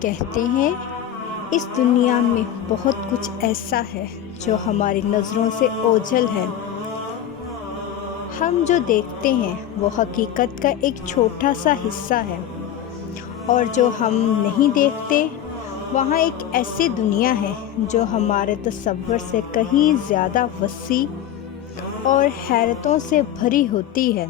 کہتے ہیں اس دنیا میں بہت کچھ ایسا ہے جو ہماری نظروں سے اوجھل ہے۔ ہم جو دیکھتے ہیں وہ حقیقت کا ایک چھوٹا سا حصہ ہے، اور جو ہم نہیں دیکھتے وہاں ایک ایسی دنیا ہے جو ہمارے تصور سے کہیں زیادہ وسیع اور حیرتوں سے بھری ہوتی ہے۔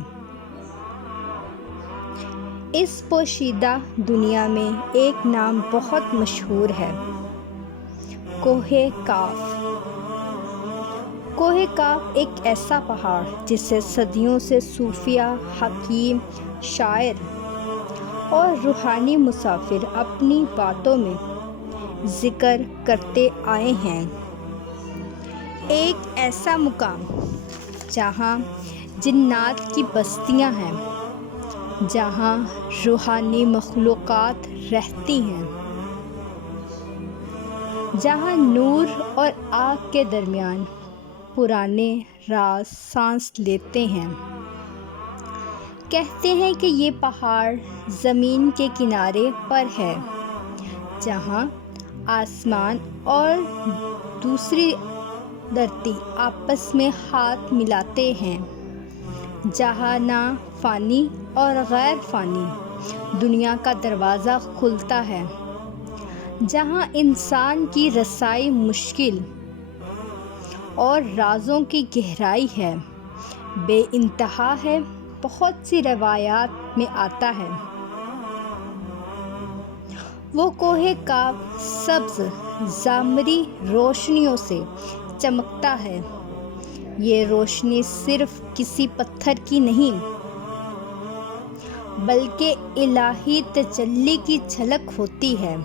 اس پوشیدہ دنیا میں ایک نام بہت مشہور ہے، کوہ کاف۔ کوہ کاف ایک ایسا پہاڑ جسے صدیوں سے صوفیہ، حکیم، شاعر اور روحانی مسافر اپنی باتوں میں ذکر کرتے آئے ہیں۔ ایک ایسا مقام جہاں جنات کی بستیاں ہیں، جہاں روحانی مخلوقات رہتی ہیں، جہاں نور اور آگ کے درمیان پرانے راز سانس لیتے ہیں۔ کہتے ہیں کہ یہ پہاڑ زمین کے کنارے پر ہے، جہاں آسمان اور دوسری دھرتی آپس میں ہاتھ ملاتے ہیں، جہاں نہ فانی اور غیر فانی دنیا کا دروازہ کھلتا ہے، جہاں انسان کی رسائی مشکل اور رازوں کی گہرائی ہے، بے انتہا ہے۔ بہت سی روایات میں آتا ہے وہ کوہ کاف سبز زمری روشنیوں سے چمکتا ہے۔ یہ روشنی صرف کسی پتھر کی نہیں بلکہ الہی تجلی کی جھلک ہوتی ہے۔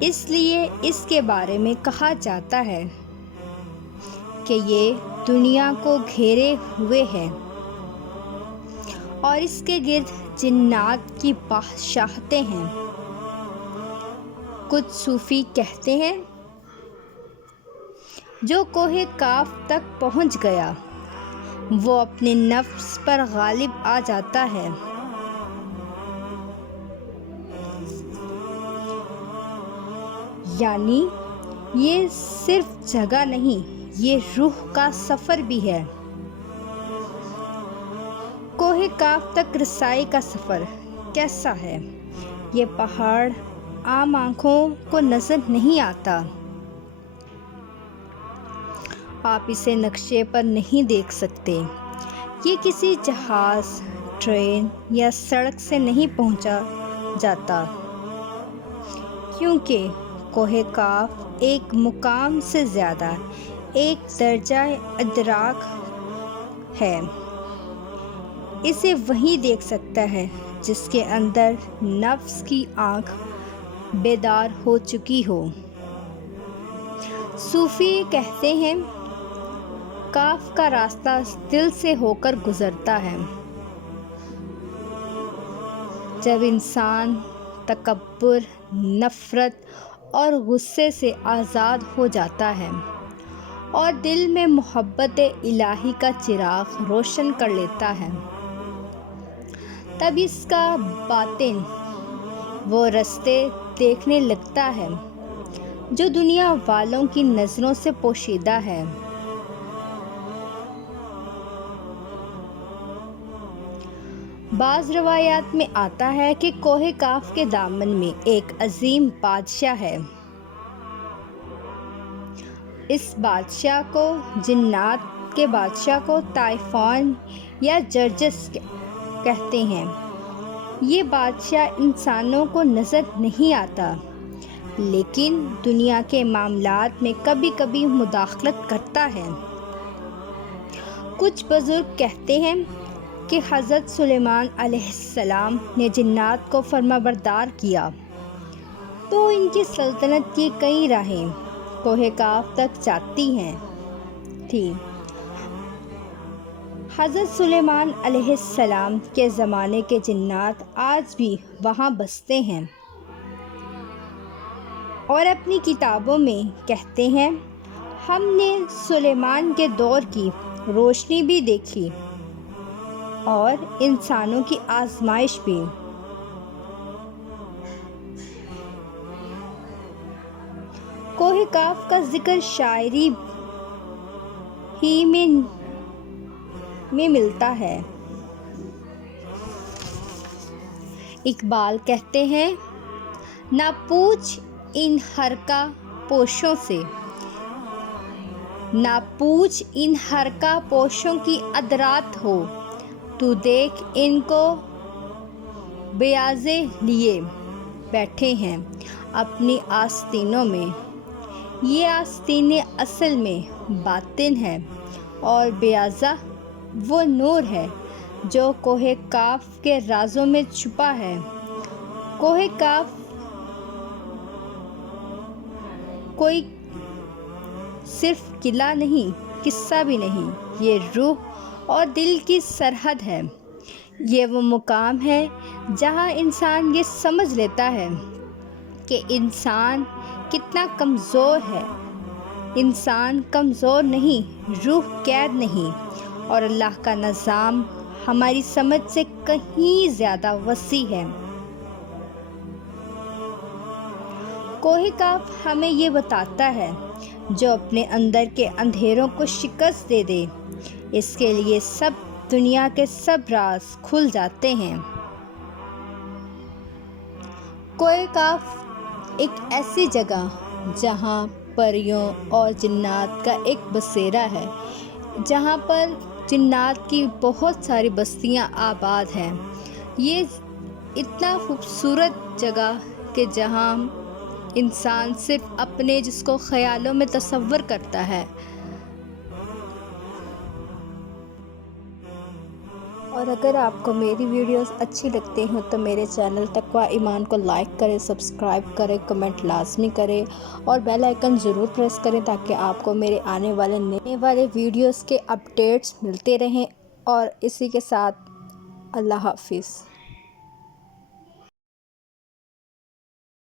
اس لیے اس کے بارے میں کہا جاتا ہے کہ یہ دنیا کو گھیرے ہوئے ہے اور اس کے گرد جنات کی بادشاہتیں ہیں۔ کچھ صوفی کہتے ہیں جو کوہ کاف تک پہنچ گیا وہ اپنے نفس پر غالب آ جاتا ہے۔ یعنی یہ صرف جگہ نہیں، یہ روح کا سفر بھی ہے۔ کوہ کاف تک رسائی کا سفر کیسا ہے؟ یہ پہاڑ عام آنکھوں کو نظر نہیں آتا۔ آپ اسے نقشے پر نہیں دیکھ سکتے۔ یہ کسی جہاز، ٹرین یا سڑک سے نہیں پہنچا جاتا، کیونکہ کوہ کاف ایک مقام سے زیادہ ایک درجہ ادراک ہے۔ اسے وہی دیکھ سکتا ہے جس کے اندر نفس کی آنکھ بیدار ہو چکی ہو۔ صوفی کہتے ہیں کاف کا راستہ دل سے ہو کر گزرتا ہے۔ جب انسان تکبر، نفرت اور غصے سے آزاد ہو جاتا ہے اور دل میں محبت الہی کا چراغ روشن کر لیتا ہے، تب اس کا باطن وہ راستے دیکھنے لگتا ہے جو دنیا والوں کی نظروں سے پوشیدہ ہے۔ بعض روایات میں آتا ہے کہ کوہ کاف کے دامن میں ایک عظیم بادشاہ ہے۔ اس بادشاہ کو جنات کے بادشاہ کو طائفون یا جرجس کہتے ہیں۔ یہ بادشاہ انسانوں کو نظر نہیں آتا، لیکن دنیا کے معاملات میں کبھی کبھی مداخلت کرتا ہے۔ کچھ بزرگ کہتے ہیں کہ حضرت سلیمان علیہ السلام نے جنات کو فرمانبردار کیا تو ان کی سلطنت کی کئی راہیں کوہ کاف تک جاتی تھیں۔ حضرت سلیمان علیہ السلام کے زمانے کے جنات آج بھی وہاں بستے ہیں اور اپنی کتابوں میں کہتے ہیں ہم نے سلیمان کے دور کی روشنی بھی دیکھی اور انسانوں کی آزمائش بھی۔ کاف کا ذکر شاعری ہی میں ملتا ہے۔ اقبال کہتے ہیں، نہ پوچھ ان حرکا پوشوں سے، نہ پوچھ ان حرکا پوشوں کی ادرات ہو، تو دیکھ ان کو بیاضے لیے بیٹھے ہیں اپنی آستینوں میں۔ یہ آستینیں اصل میں باطن ہے اور بیاضہ وہ نور ہے جو کوہ کاف کے رازوں میں چھپا ہے۔ کوہ کاف کوئی صرف قلعہ نہیں، قصہ بھی نہیں، یہ روح اور دل کی سرحد ہے۔ یہ وہ مقام ہے جہاں انسان یہ سمجھ لیتا ہے کہ انسان کتنا کمزور ہے۔ انسان کمزور نہیں، روح قید نہیں، اور اللہ کا نظام ہماری سمجھ سے کہیں زیادہ وسیع ہے۔ کوہ کاف ہمیں یہ بتاتا ہے، جو اپنے اندر کے اندھیروں کو شکست دے دے، اس کے لیے سب دنیا کے سب راز کھل جاتے ہیں۔ کوہ کاف ایک ایسی جگہ جہاں پریوں اور جنات کا ایک بسیرا ہے، جہاں پر جنات کی بہت ساری بستیاں آباد ہیں۔ یہ اتنا خوبصورت جگہ کہ جہاں انسان صرف اپنے جس کو خیالوں میں تصور کرتا ہے۔ اور اگر آپ کو میری ویڈیوز اچھی لگتی ہیں تو میرے چینل تقویٰ ایمان کو لائک کریں، سبسکرائب کریں، کمنٹ لازمی کریں اور بیل آئیکن ضرور پریس کریں تاکہ آپ کو میرے آنے والے ویڈیوز کے اپڈیٹس ملتے رہیں۔ اور اسی کے ساتھ اللہ حافظ۔